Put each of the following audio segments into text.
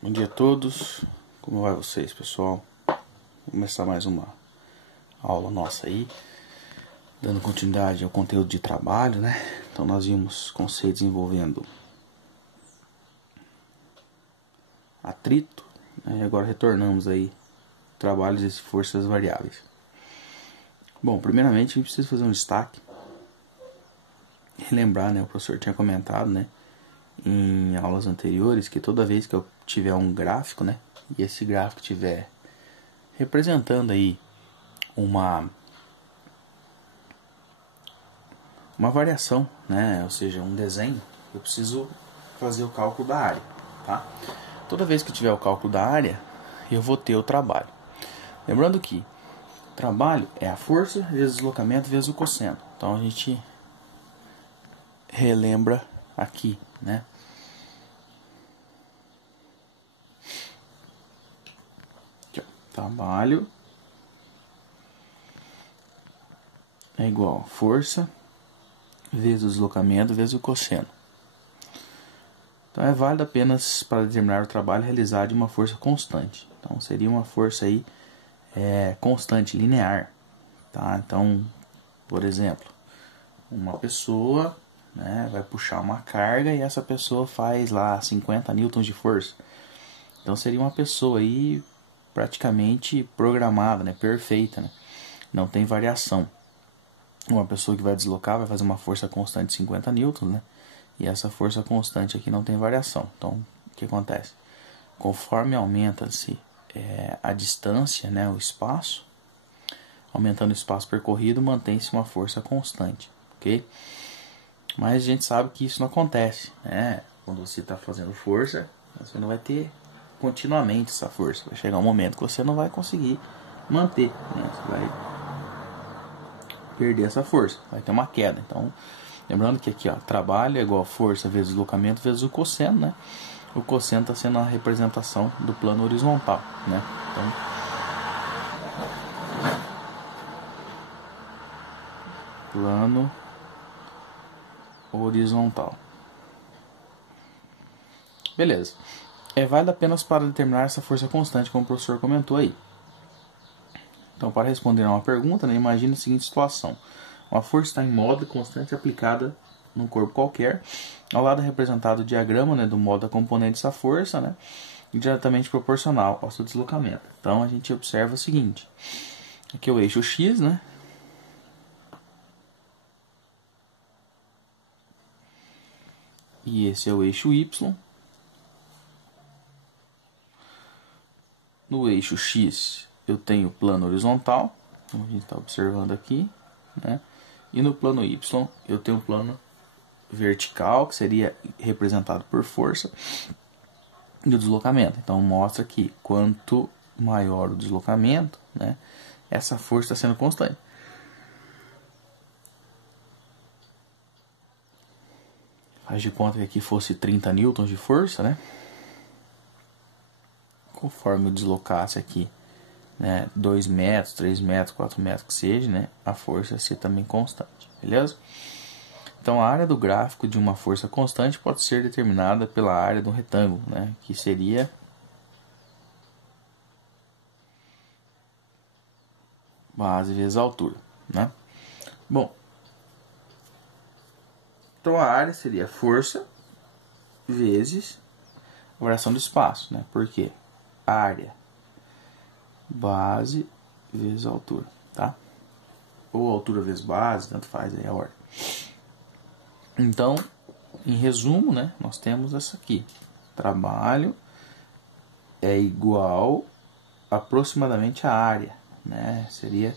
Bom dia a todos, como vai vocês, pessoal? Vou começar mais uma aula nossa aí, dando continuidade ao conteúdo de trabalho, né? Então nós vimos conceitos envolvendo atrito, né? E agora retornamos aí trabalhos e forças variáveis. Bom, primeiramente a gente precisa fazer um destaque, relembrar, né? O professor tinha comentado, né? Em aulas anteriores, que toda vez que eu tiver um gráfico, né, e esse gráfico tiver representando aí uma variação, né, ou seja, um desenho, eu preciso fazer o cálculo da área, tá? Toda vez que tiver o cálculo da área, eu vou ter o trabalho. Lembrando que trabalho é a força vezes o deslocamento vezes o cosseno. Então a gente relembra aqui, né? Trabalho é igual a força vezes o deslocamento vezes o cosseno. Então é válido apenas para determinar o trabalho realizado de uma força constante. Então seria uma força aí constante, linear, tá? Então, por exemplo, uma pessoa, né, vai puxar uma carga e essa pessoa faz lá 50 newtons de força. Então seria uma pessoa aí praticamente programada, né, perfeita, né? Não tem variação. Uma pessoa que vai deslocar vai fazer uma força constante de 50 newtons, né? E essa força constante aqui não tem variação. Então, o que acontece? Conforme aumenta-se a distância, né, o espaço, aumentando o espaço percorrido, mantém-se uma força constante, ok? Mas a gente sabe que isso não acontece, né? Quando você está fazendo força, você não vai ter continuamente essa força. Vai chegar um momento que você não vai conseguir manter, né? Você vai perder essa força, vai ter uma queda. Então, lembrando que aqui, ó, trabalho é igual a força vezes deslocamento vezes o cosseno, né? O cosseno está sendo a representação do plano horizontal, né? Então, plano horizontal. Beleza. É válido apenas para determinar essa força constante, como o professor comentou aí. Então, para responder a uma pergunta, né, imagine a seguinte situação. Uma força está em modo constante aplicada num corpo qualquer. Ao lado é representado o diagrama, né, do modo da componente dessa força, né, diretamente proporcional ao seu deslocamento. Então, a gente observa o seguinte. Aqui é o eixo X, né? E esse é o eixo Y. No eixo X eu tenho o plano horizontal, como a gente está observando aqui, né? E no plano Y eu tenho o plano vertical, que seria representado por força, e o deslocamento. Então mostra que quanto maior o deslocamento, né, essa força está sendo constante. Faz de conta que aqui fosse 30 newtons de força, né? Conforme eu deslocasse aqui, né, 2 metros, 3 metros, 4 metros que seja, né, a força ia ser também constante, beleza? Então a área do gráfico de uma força constante pode ser determinada pela área do retângulo, né, que seria base vezes altura, né? Bom, então a área seria força vezes a variação do espaço, né? Porque área base vezes altura, tá? Ou altura vezes base, tanto faz aí a ordem. Então, em resumo, né, nós temos essa aqui. Trabalho é igual aproximadamente a área, né? Seria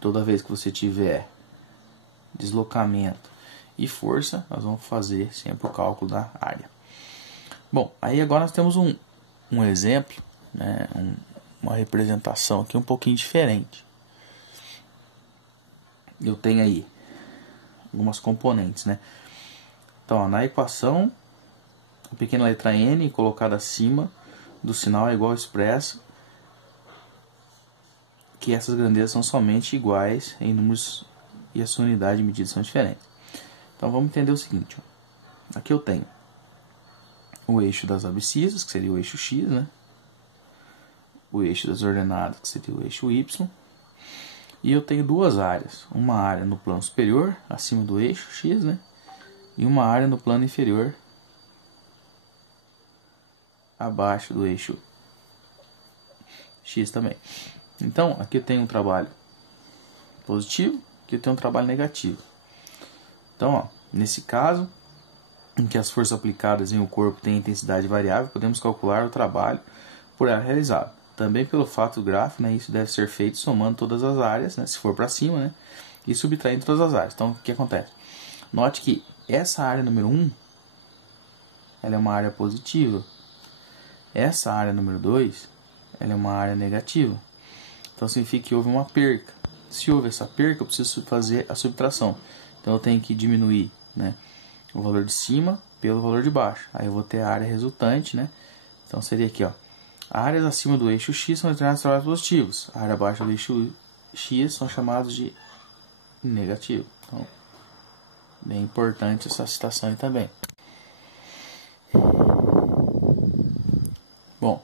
toda vez que você tiver deslocamento e força, nós vamos fazer sempre o cálculo da área. Bom, aí agora nós temos um exemplo, né, uma representação aqui um pouquinho diferente. Eu tenho aí algumas componentes, né? Então, ó, na equação, a pequena letra n colocada acima do sinal é igual expressa que essas grandezas são somente iguais em números e a sua unidade de medida são diferentes. Então vamos entender o seguinte, ó. Aqui eu tenho o eixo das abscissas, que seria o eixo X, né? O eixo das ordenadas, que seria o eixo Y. E eu tenho duas áreas. Uma área no plano superior, acima do eixo X, né? E uma área no plano inferior, abaixo do eixo X também. Então, aqui eu tenho um trabalho positivo, aqui eu tenho um trabalho negativo. Então, ó, nesse caso, em que as forças aplicadas em um corpo têm intensidade variável, podemos calcular o trabalho por área realizado. Também pelo fato gráfico, né, isso deve ser feito somando todas as áreas, né, se for para cima, né, e subtraindo todas as áreas. Então, o que acontece? Note que essa área número 1, ela é uma área positiva. Essa área número 2, ela é uma área negativa. Então, significa que houve uma perca. Se houve essa perca, eu preciso fazer a subtração. Então, eu tenho que diminuir, né, o valor de cima pelo valor de baixo. Aí eu vou ter a área resultante, né? Então, seria aqui, ó. Áreas acima do eixo X são determinados trabalhos positivos. A área abaixo do eixo X são chamados de negativo. Então, bem importante essa citação aí também. Bom,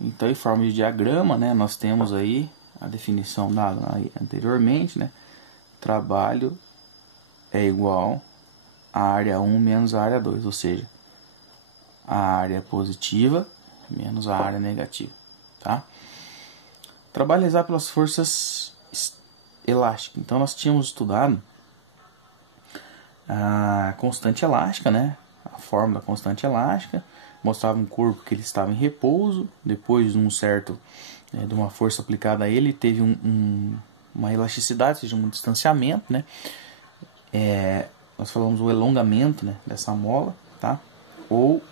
então em forma de diagrama, né, nós temos aí a definição dada aí anteriormente, né? Trabalho é igual a área 1 menos a área 2, ou seja, a área positiva menos a área negativa, tá? Trabalho realizado pelas forças elásticas. Então nós tínhamos estudado a constante elástica, né? A forma da constante elástica mostrava um corpo que ele estava em repouso, depois de de uma força aplicada a ele, teve uma elasticidade, ou seja, um distanciamento, né? Nós falamos o alongamento, né, dessa mola, tá? Ou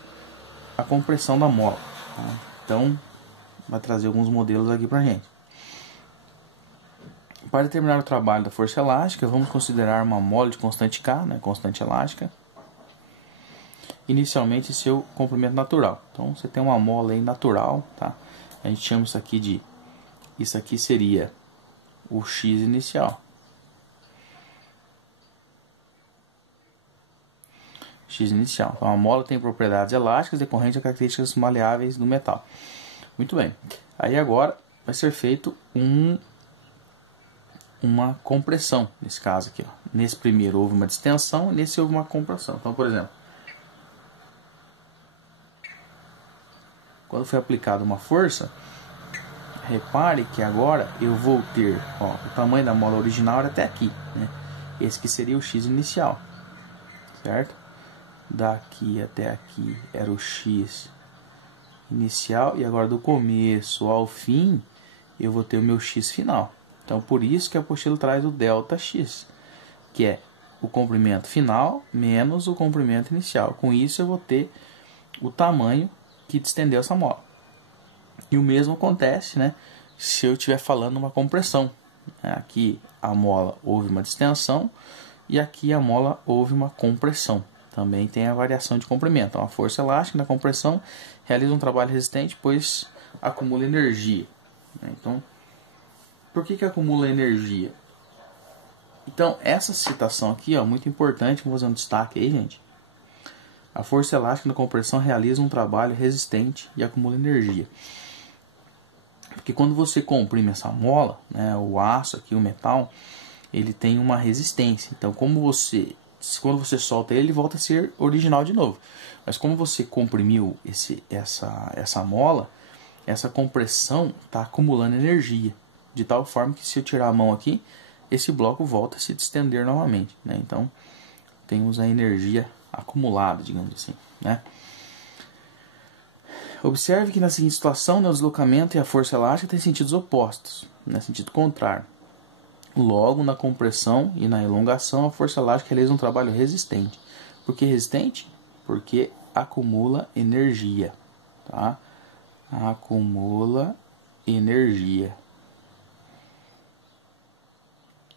a compressão da mola, tá? Então, vai trazer alguns modelos aqui pra gente. Para determinar o trabalho da força elástica, vamos considerar uma mola de constante K, né, constante elástica, inicialmente seu comprimento natural. Então, você tem uma mola aí natural, tá? A gente chama isso aqui de... Isso aqui seria o X inicial. X inicial. Então, a mola tem propriedades elásticas decorrentes de características maleáveis do metal. Muito bem. Aí agora vai ser feito uma compressão, nesse caso aqui, ó. Nesse primeiro houve uma distensão, nesse houve uma compressão. Então, por exemplo, quando foi aplicada uma força, repare que agora eu vou ter, ó, o tamanho da mola original era até aqui, né? Esse que seria o X inicial, certo? Daqui até aqui era o X inicial, e agora do começo ao fim eu vou ter o meu X final. Então, por isso que a apostila traz o delta X, que é o comprimento final menos o comprimento inicial. Com isso eu vou ter o tamanho que distendeu essa mola. E o mesmo acontece, né, se eu estiver falando uma compressão. Aqui a mola houve uma distensão e aqui a mola houve uma compressão. Também tem a variação de comprimento. Então, a força elástica na compressão realiza um trabalho resistente, pois acumula energia. Então, por que acumula energia? Então, essa citação aqui, ó, muito importante, vou fazer um destaque aí, gente. A força elástica na compressão realiza um trabalho resistente e acumula energia. Porque quando você comprime essa mola, né, o aço aqui, o metal, ele tem uma resistência. Então, quando você solta ele volta a ser original de novo. Mas como você comprimiu essa mola, essa compressão está acumulando energia. De tal forma que se eu tirar a mão aqui, esse bloco volta a se distender novamente, né? Então, temos a energia acumulada, digamos assim, né? Observe que na seguinte situação, né, o deslocamento e a força elástica têm sentidos opostos, né, sentido contrário. Logo, na compressão e na elongação, a força elástica realiza um trabalho resistente. Por que resistente? Porque acumula energia, tá? Acumula energia.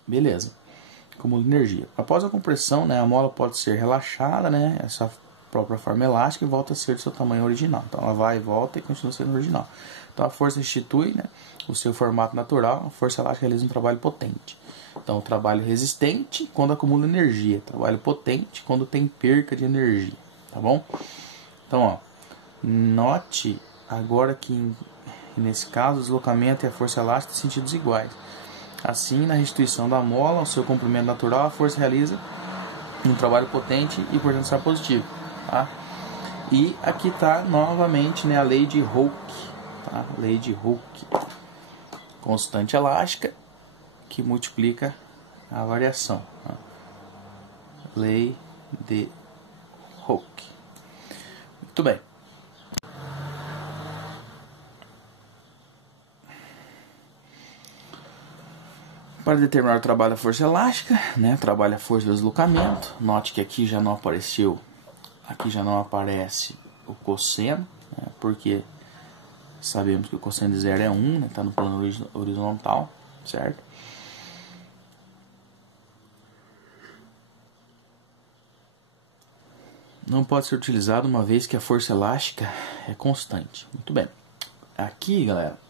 Beleza. Acumula energia. Após a compressão, né, a mola pode ser relaxada, né, essa própria forma elástica, e volta a ser do seu tamanho original. Então, ela vai e volta e continua sendo original. Então, a força restitui, né, o seu formato natural. A força elástica realiza um trabalho potente. Então, o trabalho resistente quando acumula energia. Trabalho potente quando tem perca de energia. tá bom? Então, ó, note agora que nesse caso o deslocamento e a força elástica têm sentidos iguais. Assim, na restituição da mola ao seu comprimento natural, a força realiza um trabalho potente e, portanto, será positivo, tá? E aqui está novamente, né, a lei de Hooke, tá? Lei de Hooke, constante elástica que multiplica a variação, tá? Lei de Hooke. Muito bem. Para determinar o trabalho da força elástica, né, trabalho a força do deslocamento. Note que aqui já não apareceu, aqui já não aparece o cosseno, né, porque sabemos que o cosseno de zero é 1, né, está no plano horizontal, certo? Não pode ser utilizado uma vez que a força elástica é constante. Muito bem. Aqui, galera,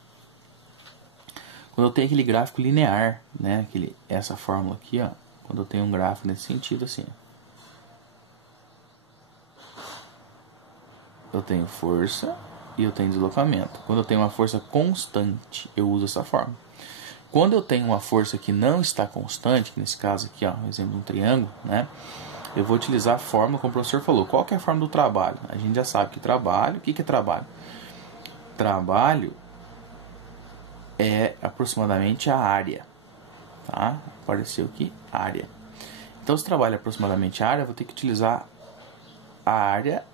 quando eu tenho aquele gráfico linear, né, essa fórmula aqui, ó, quando eu tenho um gráfico nesse sentido assim, eu tenho força e eu tenho deslocamento. Quando eu tenho uma força constante, eu uso essa fórmula. Quando eu tenho uma força que não está constante, que nesse caso aqui, ó, exemplo de um triângulo, né, eu vou utilizar a fórmula como o professor falou. Qual que é a fórmula do trabalho? A gente já sabe que trabalho, o que é trabalho? Trabalho é aproximadamente a área, tá? Apareceu aqui, área. Então, se trabalho é aproximadamente a área, eu vou ter que utilizar a área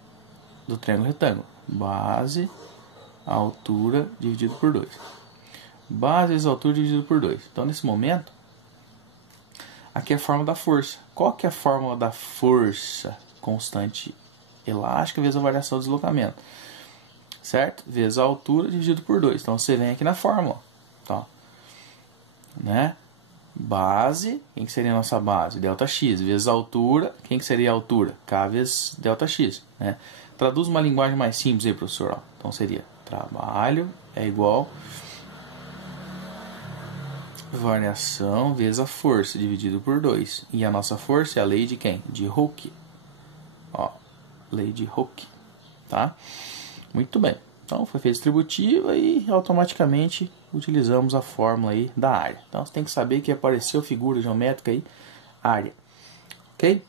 do triângulo retângulo. Base, altura, dividido por 2. Base vezes altura, dividido por 2. Então, nesse momento, aqui é a fórmula da força. Qual que é a fórmula da força? Constante elástica vezes a variação do deslocamento. Certo? Vezes a altura dividido por 2. Então, você vem aqui na fórmula. Tá? Né? Base, quem que seria a nossa base? Δx vezes a altura, quem que seria a altura? K vezes Δx, né? Traduz uma linguagem mais simples aí, professor. Ó. Então seria trabalho é igual variação vezes a força dividido por 2. E a nossa força é a lei de quem? De Hooke. Ó, lei de Hooke, tá? Muito bem. Então foi feita distributiva e automaticamente utilizamos a fórmula aí da área. Então você tem que saber que apareceu figura geométrica aí, área. Ok?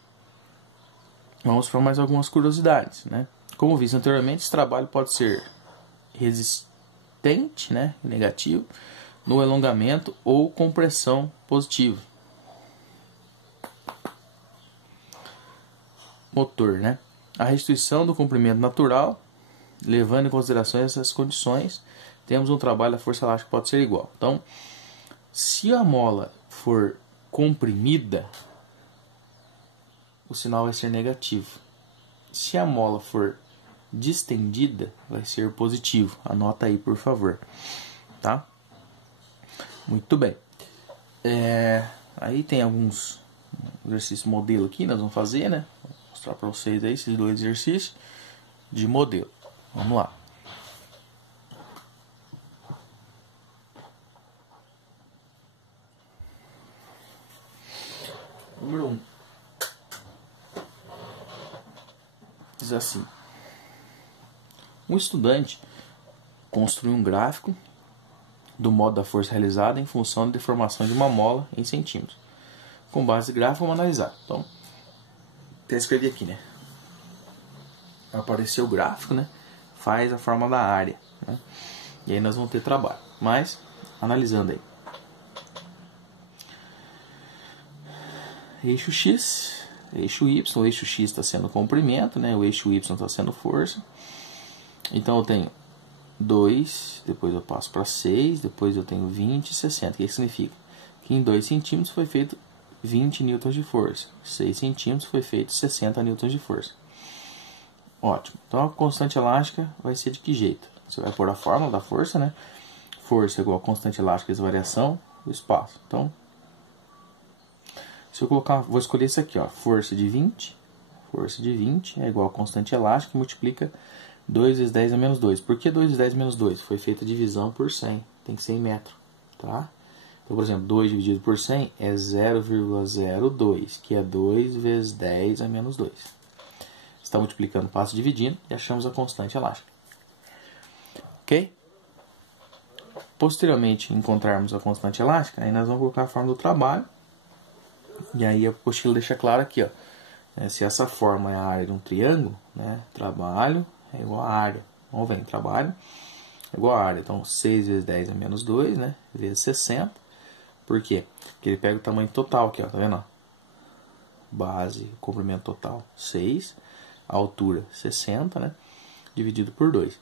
Vamos para mais algumas curiosidades, né? Como visto anteriormente, esse trabalho pode ser resistente, né, negativo, no alongamento ou compressão positiva. Motor, né? A restituição do comprimento natural, levando em consideração essas condições, temos um trabalho da força elástica que pode ser igual. Então, se a mola for comprimida, o sinal vai ser negativo. Se a mola for distendida, vai ser positivo. Anota aí, por favor. Tá? Muito bem. Aí tem alguns exercícios modelo aqui, nós vamos fazer, né? Vou mostrar para vocês aí esses dois exercícios de modelo. Vamos lá. Número 1. Diz assim: um estudante construiu um gráfico do modo da força realizada em função da deformação de uma mola em centímetros. Com base nesse gráfico, vamos analisar. Então, até escrevi aqui, né? Apareceu o gráfico, né? Faz a forma da área, né? E aí nós vamos ter trabalho. Mas, analisando aí. Eixo X, eixo Y, o eixo X está sendo comprimento, né? O eixo Y está sendo força. Então eu tenho 2, depois eu passo para 6, depois eu tenho 20 e 60. O que significa? Que em 2 centímetros foi feito 20 newtons de força. 6 centímetros foi feito 60 newtons de força. Ótimo. Então a constante elástica vai ser de que jeito? Você vai pôr a fórmula da força, né? Força igual a constante elástica vezes variação do espaço. Então, se eu colocar, vou escolher isso aqui, ó, força de 20 é igual a constante elástica que multiplica 2 vezes 10 a menos 2. Por que 2 vezes 10 a menos 2? Foi feita a divisão por 100, tem que ser em metro, tá? Então, por exemplo, 2 dividido por 100 é 0,02, que é 2 vezes 10 a menos 2. está multiplicando, passa dividindo e achamos a constante elástica. Ok? Posteriormente, encontrarmos a constante elástica, aí nós vamos colocar a fórmula do trabalho. E aí a apostila deixa claro aqui, ó, se essa forma é a área de um triângulo, né, trabalho é igual a área. Vamos ver, trabalho é igual a área. Então, 6 vezes 10 é menos 2, né, vezes 60. Por quê? Porque ele pega o tamanho total aqui, ó, tá vendo? Base, comprimento total, 6. A altura, 60, né, dividido por 2.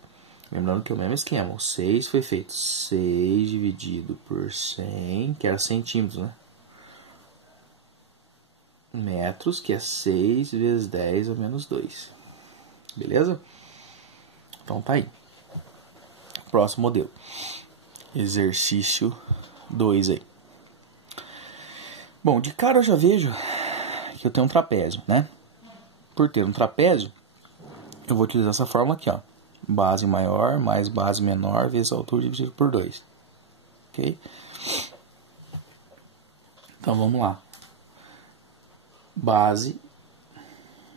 Lembrando que é o mesmo esquema. O 6 foi feito 6 dividido por 100, que era centímetros, né? Metros, que é 6 vezes 10 a menos 2. Beleza? Então tá aí. Próximo modelo. Exercício 2 aí. Bom, de cara eu já vejo que eu tenho um trapézio, né? Por ter um trapézio, eu vou utilizar essa fórmula aqui, ó. Base maior mais base menor vezes a altura dividido por 2. Ok? Então vamos lá. Base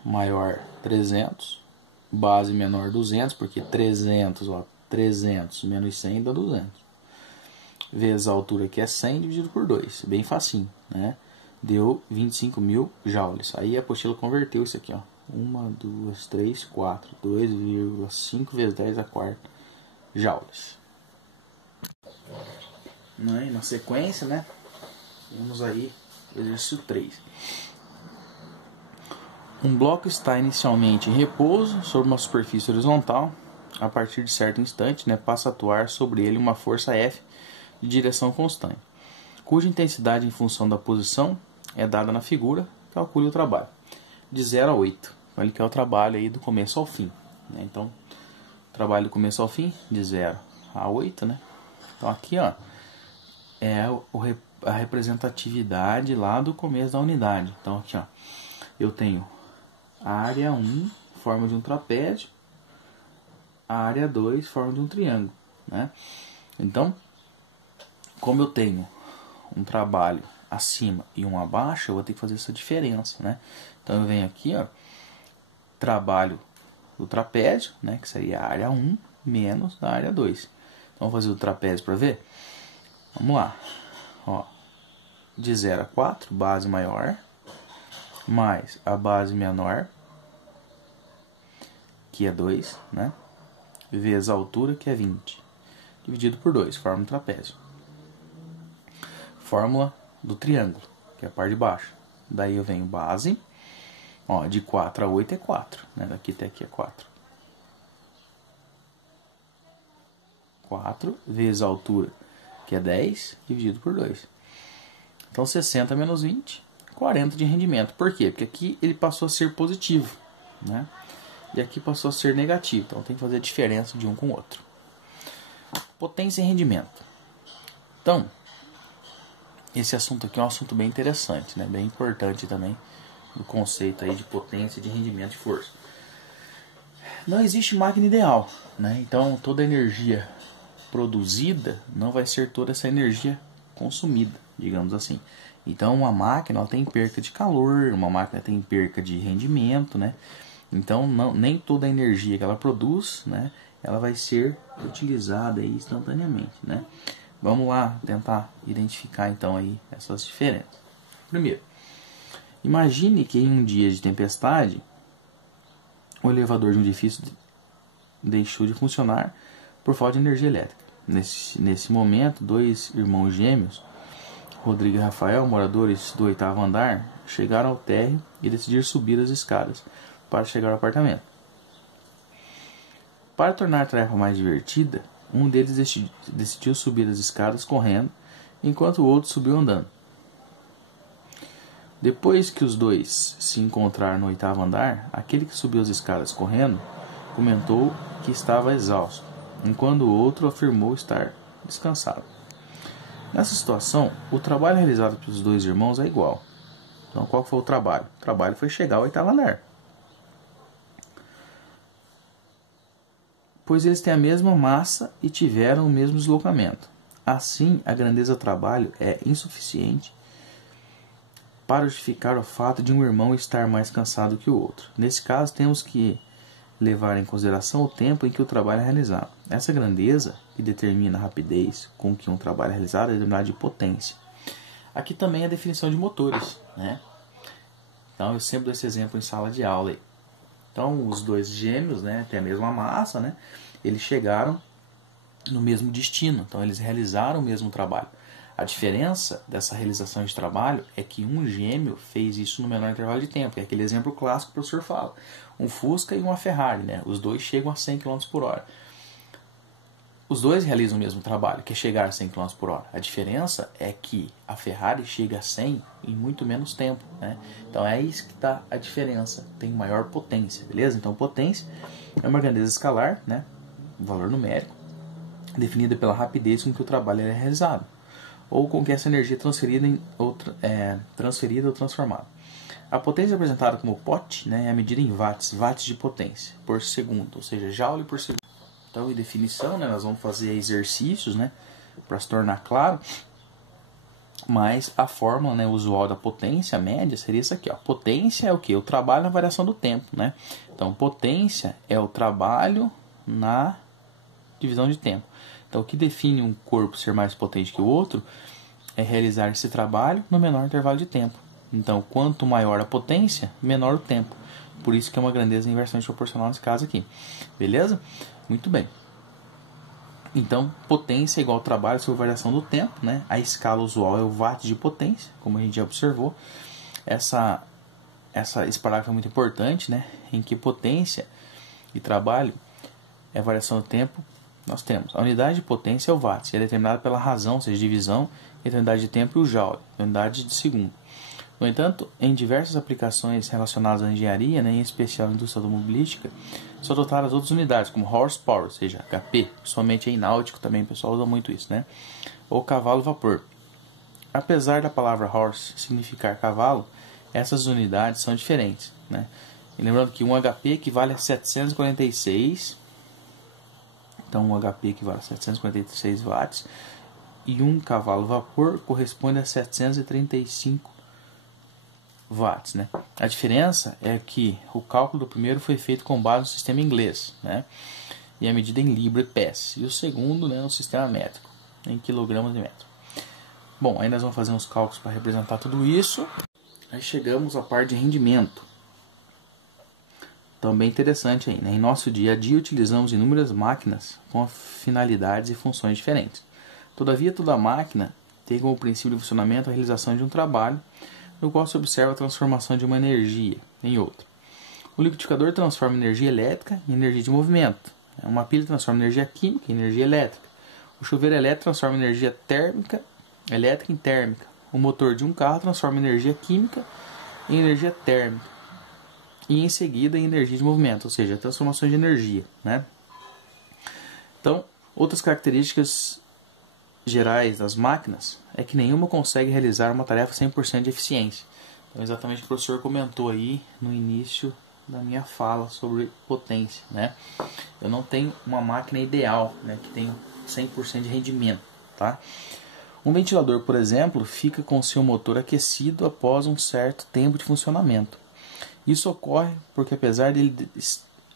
maior 300, base menor 200, porque 300, ó, 300 menos 100 dá 200. Vezes a altura que é 100 dividido por 2. Bem facinho, né? Deu 25.000 joules. Aí a apostila converteu isso aqui, ó. 1, 2, 3, 4. 2,5 vezes 10 a quarta joules. Na sequência, né? Temos aí o exercício 3. Um bloco está inicialmente em repouso sobre uma superfície horizontal. A partir de certo instante, né, passa a atuar sobre ele uma força F de direção constante, cuja intensidade em função da posição é dada na figura. Calcule o trabalho. De 0 a 8. Então, ele quer o trabalho aí do começo ao fim, né? Então, trabalho do começo ao fim, de 0 a 8, né? Então, aqui, ó, é a representatividade lá do começo da unidade. Então, aqui, ó, eu tenho a área 1, forma de um trapézio, a área 2, forma de um triângulo, né? Então, como eu tenho um trabalho acima e um abaixo, eu vou ter que fazer essa diferença, né? Então, eu venho aqui, ó, trabalho do trapézio, né, que seria a área 1 menos a área 2. Então, vamos fazer o trapézio para ver? Vamos lá. Ó, de 0 a 4, base maior, mais a base menor, que é 2, né? Vezes a altura, que é 20. Dividido por 2, forma um trapézio. Fórmula do triângulo, que é a parte de baixo. Daí eu venho base, ó, de 4 a 8 é 4, né? Daqui até aqui é 4. 4 vezes a altura, que é 10, dividido por 2. Então, 60 menos 20, 40 de rendimento. Por quê? Porque aqui ele passou a ser positivo, né? E aqui passou a ser negativo. Então, tem que fazer a diferença de um com o outro. Potência e rendimento. Então, esse assunto aqui é um assunto bem interessante, né? Bem importante também, o conceito aí de potência e de rendimento de força. Não existe máquina ideal, né? Então, toda energia produzida não vai ser toda essa energia consumida, digamos assim. Então, uma máquina ela tem perca de calor, uma máquina tem perca de rendimento, né? Então, nem toda a energia que ela produz, né, ela vai ser utilizada aí instantaneamente, né? Vamos lá tentar identificar então aí essas diferenças. Primeiro, imagine que em um dia de tempestade, o elevador de um edifício deixou de funcionar por falta de energia elétrica. Nesse momento, dois irmãos gêmeos, Rodrigo e Rafael, moradores do 8º andar, chegaram ao térreo e decidiram subir as escadas para chegar ao apartamento. Para tornar a tarefa mais divertida, um deles decidiu subir as escadas correndo, enquanto o outro subiu andando. Depois que os dois se encontraram no 8º andar, aquele que subiu as escadas correndo comentou que estava exausto, enquanto o outro afirmou estar descansado. Nessa situação, o trabalho realizado pelos dois irmãos é igual. Então, qual foi o trabalho? O trabalho foi chegar ao 8º andar, pois eles têm a mesma massa e tiveram o mesmo deslocamento. Assim, a grandeza do trabalho é insuficiente para justificar o fato de um irmão estar mais cansado que o outro. Nesse caso, temos que levar em consideração o tempo em que o trabalho é realizado. Essa grandeza, que determina a rapidez com que um trabalho é realizado, é denominada de potência. Aqui também a definição de motores, né? Então, eu sempre dou esse exemplo em sala de aula aí. Então, os dois gêmeos, né, têm a mesma massa, né? Eles chegaram no mesmo destino. Então, eles realizaram o mesmo trabalho. A diferença dessa realização de trabalho é que um gêmeo fez isso no menor intervalo de tempo. É aquele exemplo clássico que o professor fala. Um Fusca e uma Ferrari, né? Os dois chegam a 100 km por hora. Os dois realizam o mesmo trabalho, que é chegar a 100 km por hora. A diferença é que a Ferrari chega a 100 em muito menos tempo, né? Então é isso que está a diferença. Tem maior potência, beleza? Então potência é uma grandeza escalar, né? Um valor numérico, definida pela rapidez com que o trabalho é realizado, ou com que essa energia é transferida ou transformada. A potência apresentada como Watt, né, é a medida em watts de potência por segundo, ou seja, joule por segundo. Então, em definição, né, nós vamos fazer exercícios, né, para se tornar claro, mas a fórmula, né, usual da potência média seria isso aqui. Ó. Potência é o quê? O trabalho na variação do tempo. Né? Então, potência é o trabalho na divisão de tempo. Então, o que define um corpo ser mais potente que o outro é realizar esse trabalho no menor intervalo de tempo. Então, quanto maior a potência, menor o tempo. Por isso que é uma grandeza inversamente proporcional nesse caso aqui. Beleza? Muito bem. Então, potência é igual ao trabalho sobre variação do tempo. Né? A escala usual é o watt de potência, como a gente já observou. Esse parágrafo é muito importante, né? Em que potência e trabalho é variação do tempo. Nós temos a unidade de potência é o watt, é determinada pela razão, ou seja, divisão entre a unidade de tempo e o joule, a unidade de segundo. No entanto, em diversas aplicações relacionadas à engenharia, né, em especial à indústria automobilística, são adotadas outras unidades, como horsepower, ou seja, HP, somente em náutico também o pessoal usa muito isso, né? Ou cavalo-vapor. Apesar da palavra horse significar cavalo, essas unidades são diferentes, né? E lembrando que um HP equivale a 746, então um HP equivale a 746 watts, e um cavalo-vapor corresponde a 735 watts, né? A diferença é que o cálculo do primeiro foi feito com base no sistema inglês, né? E a medida em libra e pés. E o segundo, né, no sistema métrico, em quilogramas de metro. Bom, aí nós vamos fazer uns cálculos para representar tudo isso. Aí chegamos à parte de rendimento. Também interessante aí, né? Em nosso dia a dia utilizamos inúmeras máquinas com finalidades e funções diferentes. Todavia, toda máquina tem como princípio de funcionamento a realização de um trabalho, no qual se observa a transformação de uma energia em outra. O liquidificador transforma energia elétrica em energia de movimento. Uma pilha transforma energia química em energia elétrica. O chuveiro elétrico transforma energia elétrica em térmica. O motor de um carro transforma energia química em energia térmica. E em seguida em energia de movimento, ou seja, transformação de energia. Né? Então, outras características gerais das máquinas é que nenhuma consegue realizar uma tarefa 100% de eficiência. Então, exatamente o que o professor comentou aí no início da minha fala sobre potência, né? Eu não tenho uma máquina ideal, né, que tenha 100% de rendimento, tá? Um ventilador, por exemplo, fica com seu motor aquecido após um certo tempo de funcionamento. Isso ocorre porque, apesar de ele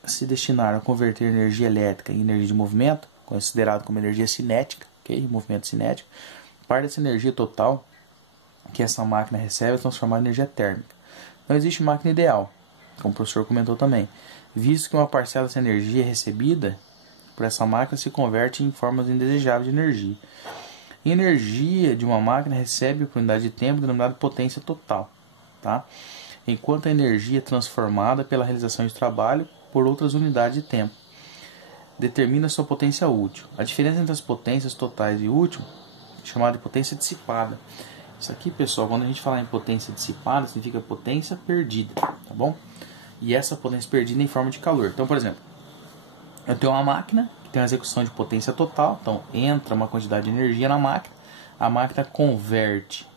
se destinar a converter energia elétrica em energia de movimento, considerado como energia cinética, movimento cinético, parte dessa energia total que essa máquina recebe é transformada em energia térmica. Não existe máquina ideal, como o professor comentou também, visto que uma parcela dessa energia recebida por essa máquina se converte em formas indesejáveis de energia. A energia de uma máquina recebe por unidade de tempo denominada potência total, tá? Enquanto a energia é transformada pela realização de trabalho por outras unidades de tempo determina sua potência útil. A diferença entre as potências totais e útil é chamada de potência dissipada. Isso aqui, pessoal, quando a gente fala em potência dissipada, significa potência perdida, tá bom? E essa potência perdida em forma de calor. Então, por exemplo, eu tenho uma máquina que tem uma execução de potência total, então entra uma quantidade de energia na máquina, a máquina converte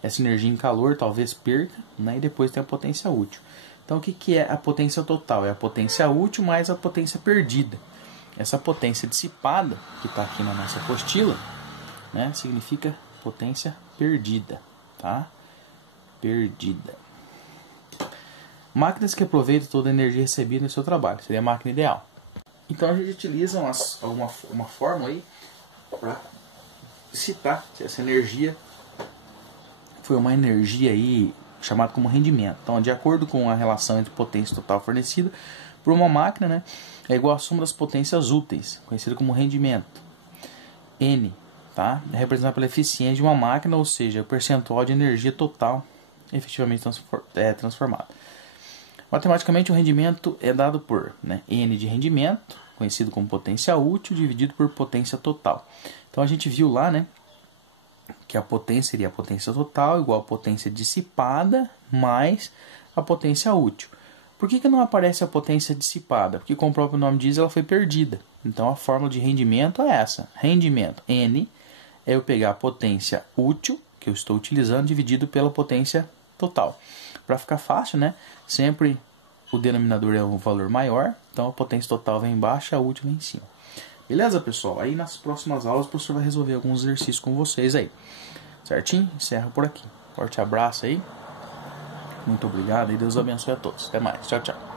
essa energia em calor, talvez perca, né? E depois tem a potência útil. Então, o que é a potência total? É a potência útil mais a potência perdida. Essa potência dissipada, que está aqui na nossa apostila, né, significa potência perdida. Tá? perdida. Máquinas que aproveitam toda a energia recebida no seu trabalho. Seria a máquina ideal. Então a gente utiliza uma fórmula aí para citar que essa energia foi uma energia aí chamada como rendimento. Então, de acordo com a relação entre potência total fornecida por uma máquina, né, é igual à soma das potências úteis, conhecido como rendimento. N, tá? É representado pela eficiência de uma máquina, ou seja, o percentual de energia total efetivamente transformado. Matematicamente, o rendimento é dado por, né, N de rendimento, conhecido como potência útil, dividido por potência total. Então, a gente viu lá, né, que a potência seria a potência total igual a potência dissipada mais a potência útil. Por que não aparece a potência dissipada? Porque, como o próprio nome diz, ela foi perdida. Então, a fórmula de rendimento é essa. Rendimento, N, é eu pegar a potência útil, que eu estou utilizando, dividido pela potência total. Para ficar fácil, né? Sempre o denominador é um valor maior, então a potência total vem embaixo, a útil vem em cima. Beleza, pessoal? Aí nas próximas aulas o professor vai resolver alguns exercícios com vocês aí. Certinho? Encerro por aqui. Forte abraço aí. Muito obrigado e Deus abençoe a todos. Até mais. Tchau, tchau.